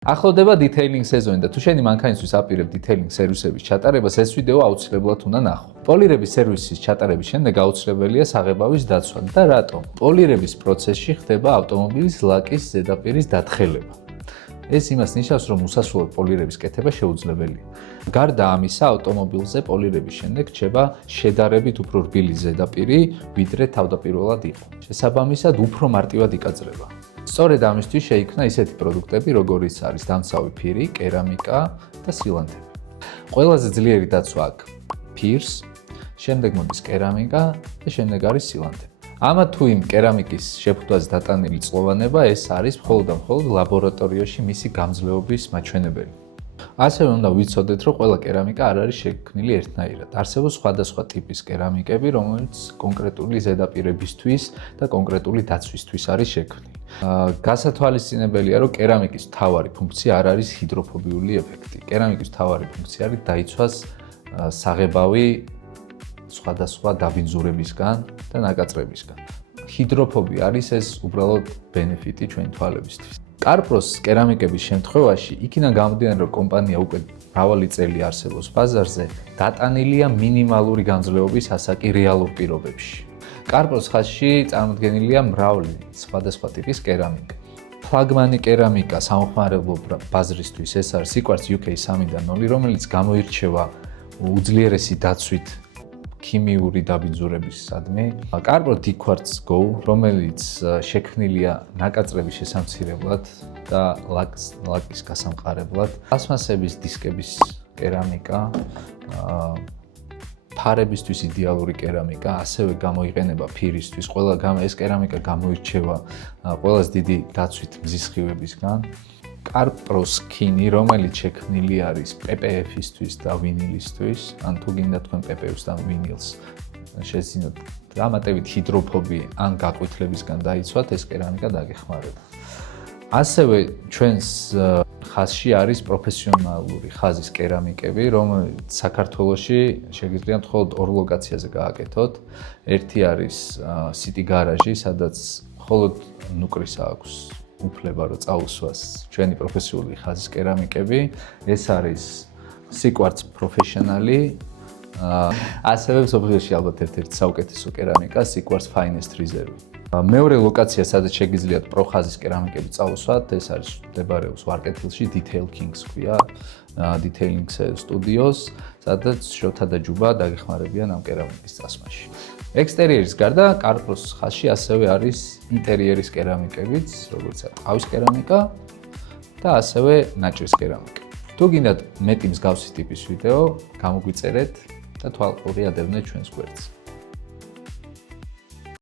ახლოვდება detailing სეზონი და თუ შენი მანქანისთვის აპირებ detailing სერვისების ჩატარებას, ეს ვიდეო აუცილებლად უნდა ნახო. პოლირების სერვისის ჩატარების შემდეგ აუცილებელია საღებავის დაცვა და რატომ? პოლირების პროცესში ხდება ავტომობილის ლაკის ზედაპირის დათხელება. ეს იმას ნიშნავს, რომ უსასრულოდ პოლირების კეთება შეუძლებელია. გარდა ამისა, ავტომობილზე პოლირების შემდეგ რჩება შედარებით უფრო რბილი ზედაპირი, ვიდრე თავდაპირველად იყო. შესაბამისად, უფრო მარტივად იკაწრება. სწორედ ამისთვის შეიქმნა ისეთი პროდუქტები, როგორიც არის დამცავი ფირი, კერამიკა და სილანტები. ყველაზე ძლიერი დაცვა აქვს ფირს, შემდეგ მოდის კერამიკა და შემდეგ არის სილანტები. ამა თუ იმ კერამიკის შეფუთვაზე დატანილი წყლოვანება, ეს არის მხოლოდ და მხოლოდ ლაბორატორიაში მისი გამძლეობის მაჩვენებელი. ასევე უნდა ვიცოდეთ, რომ ყველა კერამიკა არ არის შექმნილი ერთნაირად. არსებობს სხვადასხვა ტიპის კერამიკები, რომელიც კონკრეტული ზედაპირებისთვის და კონკრეტული დაცვისთვის არის შექმნილი. გასათვალისწინებელია, რომ კერამიკის მთავარი ფუნქცია არ არის ჰიდროფობიული ეფექტი. კერამიკის მთავარი ფუნქცია არის დაიცვას საღებავი სხვადასხვა დაბინძურებისგან და ნაკაწრებისგან. ჰიდროფობია არის ეს უბრალოდ ბენეფიტი ჩვენი თვალებისთვის. კარპროს კერამიკების შემთხვევაში, იქიდან გამომდინარე, რომ კომპანია უკვე მრავალი წელი არსებობს ბაზარზე, დატანილია მინიმალური გამძლეობის ასაკი რეალურ პირობებში. კარპროს ხაზში წარმოდგენილია მრავალი სხვადასხვა ტიპის კერამიკა. ფლაგმანი კერამიკა სამხმარებლო ბაზრისთვის ეს არის სიკვარც UK3.0, რომელიც გამოირჩევა უძლიერესი დაცვით ქიმიური დაბინძურებისადმი. კარპრო Quartz Go, რომელიც შექმნილია ნაკაწრების შესამცირებლად და ლაკის გასამყარებლად. პლასმასების დისკების კერამიკა, ფარებისთვის იდეალური კერამიკა, ასევე გამოიყენება ფირისთვის. ეს კერამიკა გამოირჩევა ყველაზე დიდი დაცვით მზისხივებისგან. კარპროს სკინი, რომელიც შექმნილი არის PPF-ისთვის და ვინილისთვის, ან თუ გინდა თქვენ PPF-ს და ვინილს შეძინოთ დამატებით ჰიდროფობი ან გაყვითლებისგან დაიცვათ, ეს კერამიკა დაგეხმარება. ასევე ჩვენს ხაზში არის პროფესიონალური ხაზის კერამიკები, რომელიც საქართველოში შეგიძლიათ მხოლოდ ორ ლოკაციაზე გააკეთოთ. ერთი არის City Garage, სადაც მხოლოდ ნუკრის აქვს უფლება რომ წაუსვას ჩვენი პროფესიული ხაზის კერამიკები. ეს არის Quartz Professional-ი. ასევე მსოფლიოში ალბათ ერთ-ერთი საუკეთესო კერამიკა Quartz Finest Reserve. მეორე ლოკაცია, სადაც შეგიძლიათ პროხაზის კერამიკები წაუსვათ, ეს არის მდებარეობს ვარკეთილში, Detail Kings ქვია, Detailing Studios, სადაც შოთა და ჯუბა დაგეხმარებიან ამ კერამიკის წასვლაში. ექსტერიერის გარდა კარპროს ხაზში ასევე არის ინტერიერის კერამიკებიც, როგორც ყავის კერამიკა და ასევე ნაჭრის კერამიკა. თუ გინდათ მეტი მსგავსი ტიპის ვიდეო, გამოგვიწერეთ და თვალყური ადევნეთ ჩვენს გვერდს.